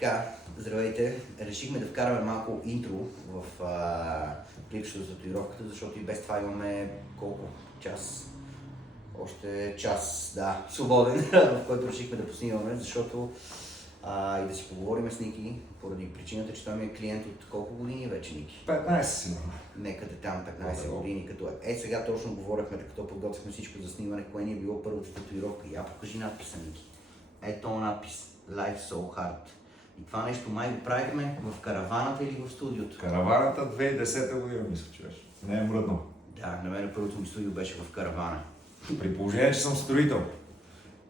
Така, здравейте! Решихме да вкараме малко интро в клипчето за татуировката, защото и без това имаме колко? Час? Още час, да, свободен, в който решихме да поснимаме, защото и да си поговорим с Ники, поради причината, че той ми е клиент от колко години вече, Ники? 15 сигурно. Некъде там 15 години, като сега точно говорихме, като подготвихме всичко за снимане, кое ни е било първата татуировка. Я покажи надписа, Ники. Ето надпис. Life so hard. И това нещо май го правихме в караваната или в студиото? Караваната 2010 година, мисля, че беше. Не е мръдно. Да, на мен първото ми студио беше в каравана. При положение, че съм строител.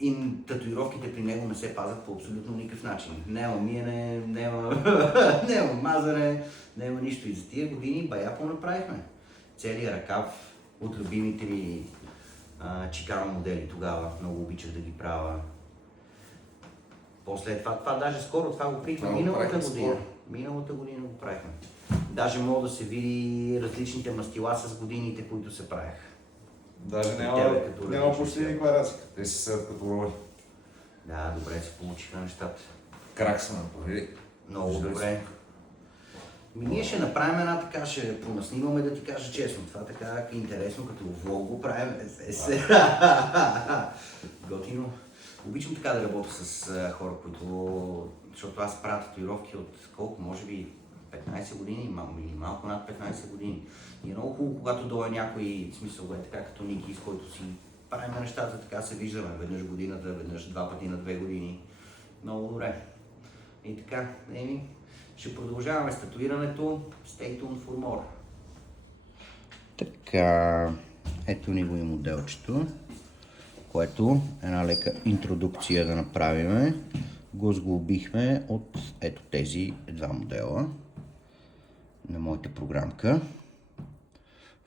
И татуировките при него не се пазят по абсолютно никакъв начин. Няма миене, няма мазане, няма нищо. И за тия години бая направихме. Целият ръкав от любимите ми чикано модели тогава. Много обичах да ги правя. После това даже скоро, това го правихме миналата година. Миналата година го правихме. Даже мога да се види различните мастила с годините, които се правех. Даже няма почти никаква разлика. Те си седят като роли. Да, добре се получиха нещата. Крак са направили. Много добре. Ние ще направим една така, ще понаснимаме, да ти кажа честно. Това така е интересно, като влог го правим. Готино. Обичам така да работя с хора, които... Защото аз правя татуировки от колко, може би 15 години или малко над 15 години. И е много хубаво, когато дойде някой, в смисъл е така като Ники, с който си правим нещата, така се виждаме веднъж годината, веднъж два пъти на 2 години. Много добре. И така, ще продължаваме с татуирането. Stay tuned for more. Така, ето ни го и моделчето, което е една лека интродукция да направим. Го сглобихме от ето тези два модела на моята програмка.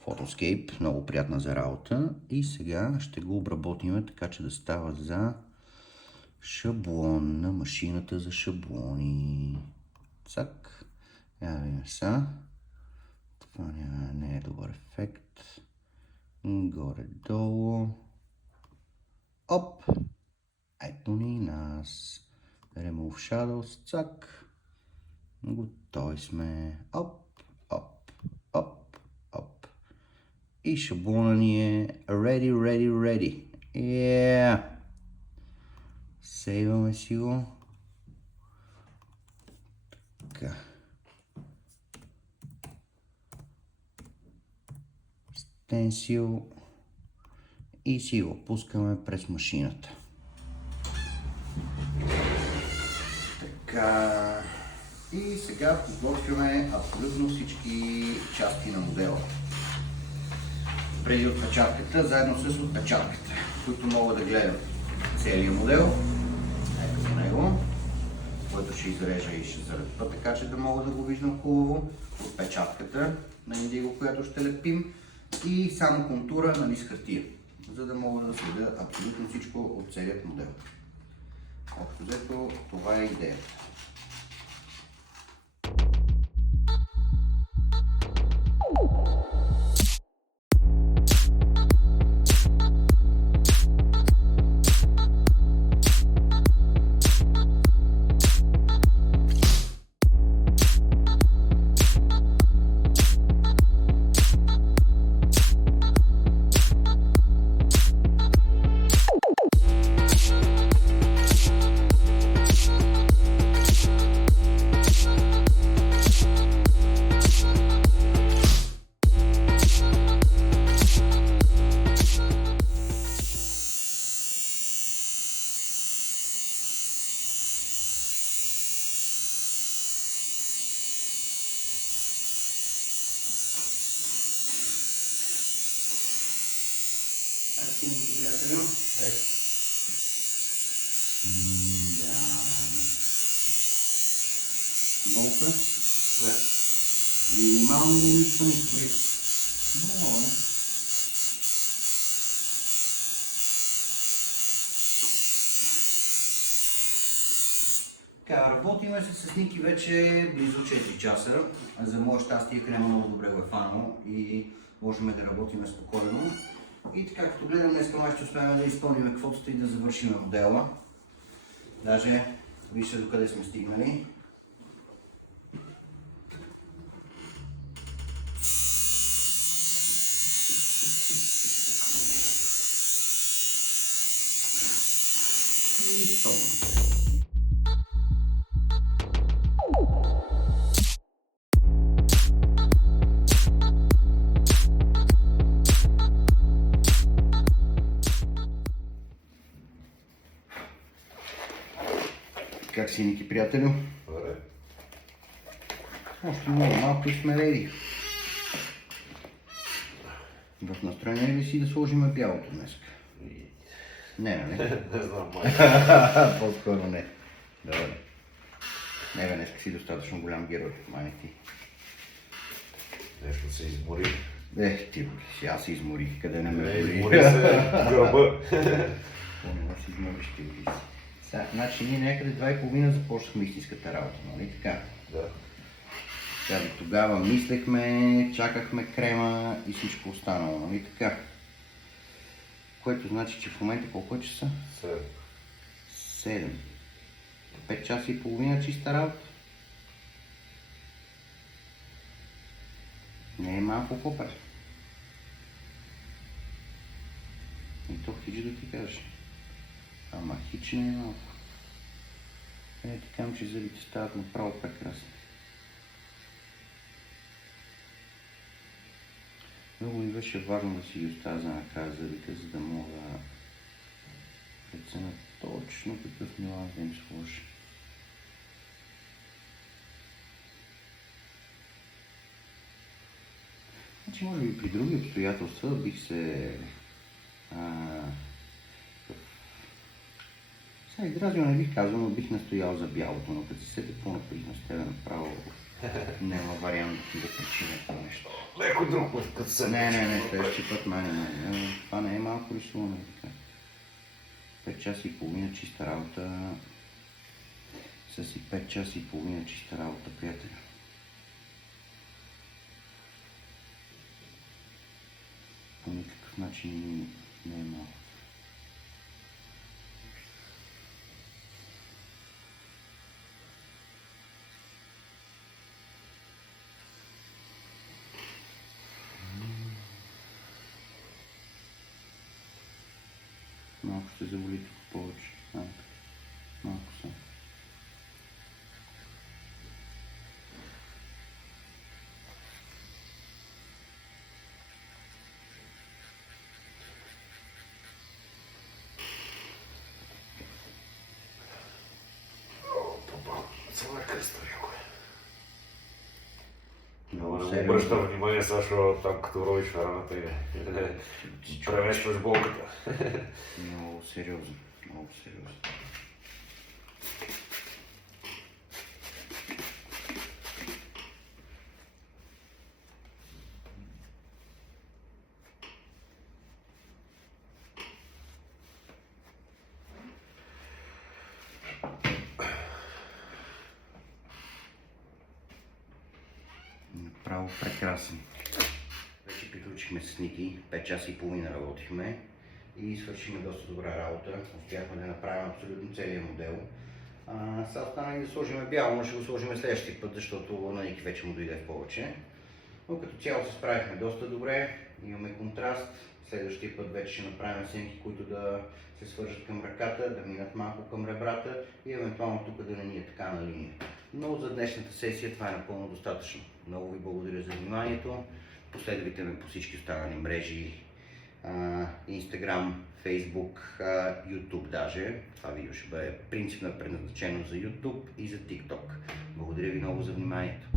Photoscape, много приятна за работа. И сега ще го обработим така, че да става за шаблон на машината за шаблони. Цак. Явиме са. Това не е добър ефект. Горе-долу. Оп! Ето ни нас. Remove Shadows. Цак. Готови сме. Оп, оп, оп, оп. И шаблона ни е ready. Yeah! Сейваме си го. Така. Стенсил. И си го пускаме през машината. Така. И сега подготвяме абсолютно всички части на модела. Преди отпечатката, заедно с отпечатката, които мога да гледам целият модел. Ето за него, който ще изрежа и ще залепа, така че да мога да го виждам хубаво. Отпечатката на индиго, която ще лепим, и само контура на низ хартия, за да мога да следя абсолютно всичко от целият модел. Общо взето, това е идеята. Болка. Минимално нищо не сприт. Много. Така, работиме се с Ники вече близо 4 часа. За мое щастие крема много добре го е фанало и можем да работим спокойно. И така, като гледам днес, май ще успеем да изпълним каквото и да завършим модела. Даже Вижте докъде сме стигнали. И пълно. Как си, Ники, приятелю? Добре. Още много малко и сме реди. В настроение ли си да сложим бялото днес? Не. Не знам, май. По-скоро не. Добре. Не, бе, днес си достатъчно голям герой, май ти. Нещо се измори. Ти си, аз се изморих, къде не ме Не, бори. измори се гърба. Помня, си измориш ти си. Значи ние някъде 2,5 започнахме истинската работа, нали така? Да. До тогава мислехме, чакахме крема и всичко останало, нали така? Което значи, че в момента колко е часа? 7. 5 часа и половина чиста работа. Не е малко копър. И то хич да ти кажеш. Ама хич не е малко. Ти казвам, че зъбите стават направо прекрасни. Много ми беше важно да си ги оставя за накрая зъбите, за да мога да преценя точно какъв нюанс да им сложи. Значи може би при други обстоятелства бих се... Сега изразил не бих казал, но бих настоял за бялото, но като се сетя по-напрежно с тебе направо няма вариант да причиня това нещо. Леко друг път, като се... Не, следващия път не. Това не е малко рисуване. 5 часа и половина чиста работа. С и 5 часа и половина чиста работа, приятели. По никакъв начин не е малко. Малко ще заболи тук повече. Малко са. Цяла кръста, някой. Много Не обръщам внимание, Сашо, там като ровиш на раната и преместваш болката. Много сериозно. Направо прекрасен. Вече приключихме с Ники, 5 часа и половина работихме и свършихме доста добра работа. Успяхме да направим абсолютно целият модел. Сега остана да сложим бяло, но ще го сложим следващия път, защото на Ники вече му дойде в повече. Но като цяло се справихме доста добре, имаме контраст. Следващия път вече ще направим сенки, които да се свържат към ръката, да минат малко към ребрата и евентуално тук да не ни е така на линия. Но за днешната сесия това е напълно достатъчно. Много ви благодаря за вниманието. Последвайте ме по всички останали мрежи. Instagram, Facebook, YouTube даже. Това видео ще бъде принципно предназначено за YouTube и за TikTok. Благодаря ви много за вниманието.